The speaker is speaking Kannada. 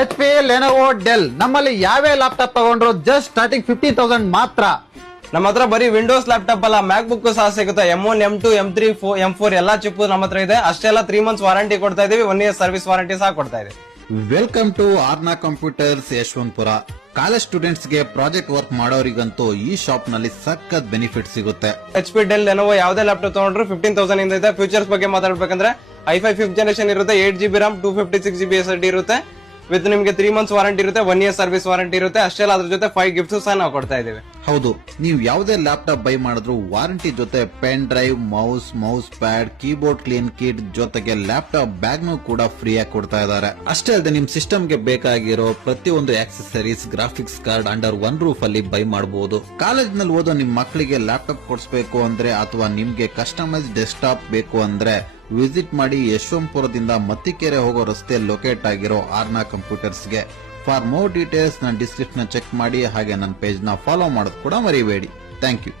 HP, Lenovo, Dell ನಮ್ಮಲ್ಲಿ ಯಾವೇ ಲ್ಯಾಪ್ಟಾಪ್ ತಗೊಂಡ್ರು ಜಸ್ಟ್ ಸ್ಟಾರ್ಟಿಂಗ್ 50,000 ಮಾತ್ರ. ನಮ್ಮ ಹತ್ರ ಬರೀ ವಿಂಡೋಸ್ ಲ್ಯಾಪ್ಟಾಪ್ ಅಲ್ಲ, ಮ್ಯಾಕ್ ಬುಕ್ ಸಹ ಸಿಗುತ್ತೆ. M1, M2, M3, M4 ಎಲ್ಲಾ ಚಿಪ್ ನಮ್ಮ ಹತ್ರ ಇದೆ. ಅಷ್ಟೆಲ್ಲ 3 months ವಾರಂಟಿ ಕೊಡ್ತಾ ಇದೀವಿ, 1 year ಸರ್ವಿಸ್ ವಾರಂಟಿ ಸಹ ಕೊಡ್ತಾ ಇದೀವಿ. Welcome to Arna computers Yeshwantpur. College students ಗೆ ಪ್ರಾಜೆಕ್ಟ್ ವರ್ಕ್ ಮಾಡೋರಿಗಂತೂ ಈ ಶಾಪ್ ನಲ್ಲಿ ಸಖತ್ ಬೆನಿಫಿಟ್ ಸಿಗುತ್ತೆ. HP, Dell, Lenovo ಯಾವ್ದೇ ಲ್ಯಾಪ್ಟಾಪ್ ತಗೊಂಡ್ರು 15,000 ಇಂದ ಇದೆ. ಫ್ಯೂಚರ್ಸ್ ಬಗ್ಗೆ ಮಾತಾಡ್ಬೇಕಂದ್ರೆ i5 5th ಜನರೇಷನ್ ಇರುತ್ತೆ, 8GB RAM, 256GB SSD ಇರುತ್ತೆ. ವಿತ್ ನಿಮ್ಗೆ 3 months ವಾರಂಟಿ ಇರುತ್ತೆ, 1 year ಸರ್ವಿಸ್ ವಾರಂಟಿ ಇರುತ್ತೆ. ಅಷ್ಟೆಲ್ಲ ಅದ್ರ ಜೊತೆ 5 ಗಿಫ್ಟ್ಸ್ ಸಹ ನಾವು ಕೊಡ್ತಾ ಇದೀವಿ. ಹೌದು, ನೀವು ಯಾವುದೇ ಲ್ಯಾಪ್ಟಾಪ್ ಬೈ ಮಾಡಿದ್ರು ವಾರಂಟಿ ಜೊತೆ pen drive, mouse pad, keyboard clean kit ಜೊತೆಗೆ ಲ್ಯಾಪ್ಟಾಪ್ ಬ್ಯಾಗ್ ನು ಕೂಡ ಫ್ರೀ ಆಗಿ ಕೊಡ್ತಾ ಇದ್ದಾರೆ. ಅಷ್ಟೇ ಅಲ್ಲದೆ ನಿಮ್ ಸಿಸ್ಟಮ್ ಗೆ ಬೇಕಾಗಿರೋ ಪ್ರತಿಯೊಂದು accessories, graphics card under one roof ಅಲ್ಲಿ ಬೈ ಮಾಡಬಹುದು. ಕಾಲೇಜ್ ನಲ್ಲಿ ಓದೋ ನಿಮ್ ಮಕ್ಕಳಿಗೆ ಲ್ಯಾಪ್ಟಾಪ್ ಕೊಡಿಸಬೇಕು ಅಂದ್ರೆ ಅಥವಾ ನಿಮ್ಗೆ ಕಸ್ಟಮೈಸ್ ಡೆಸ್ಕ್ಟಾಪ್ ಬೇಕು ಅಂದ್ರೆ ವಿಸಿಟ್ ಮಾಡಿ ಯಶವಂತಪುರದಿಂದ ಮತ್ತಿಕೆರೆ ಹೋಗೋ ರಸ್ತೆ ಲೊಕೇಟ್ ಆಗಿರೋ ಆರ್ನಾ ಕಂಪ್ಯೂಟರ್ಸ್ ಗೆ. ಫಾರ್ ಮೋರ್ ಡೀಟೇಲ್ಸ್ ನನ್ನ ಡಿಸ್ಕ್ರಿಪ್ಷನ್ ಚೆಕ್ ಮಾಡಿ, ಹಾಗೆ ನನ್ನ ಪೇಜ್ ನ ಫಾಲೋ ಮಾಡೋದು ಕೂಡ ಮರಿಬೇಡಿ. Thank you.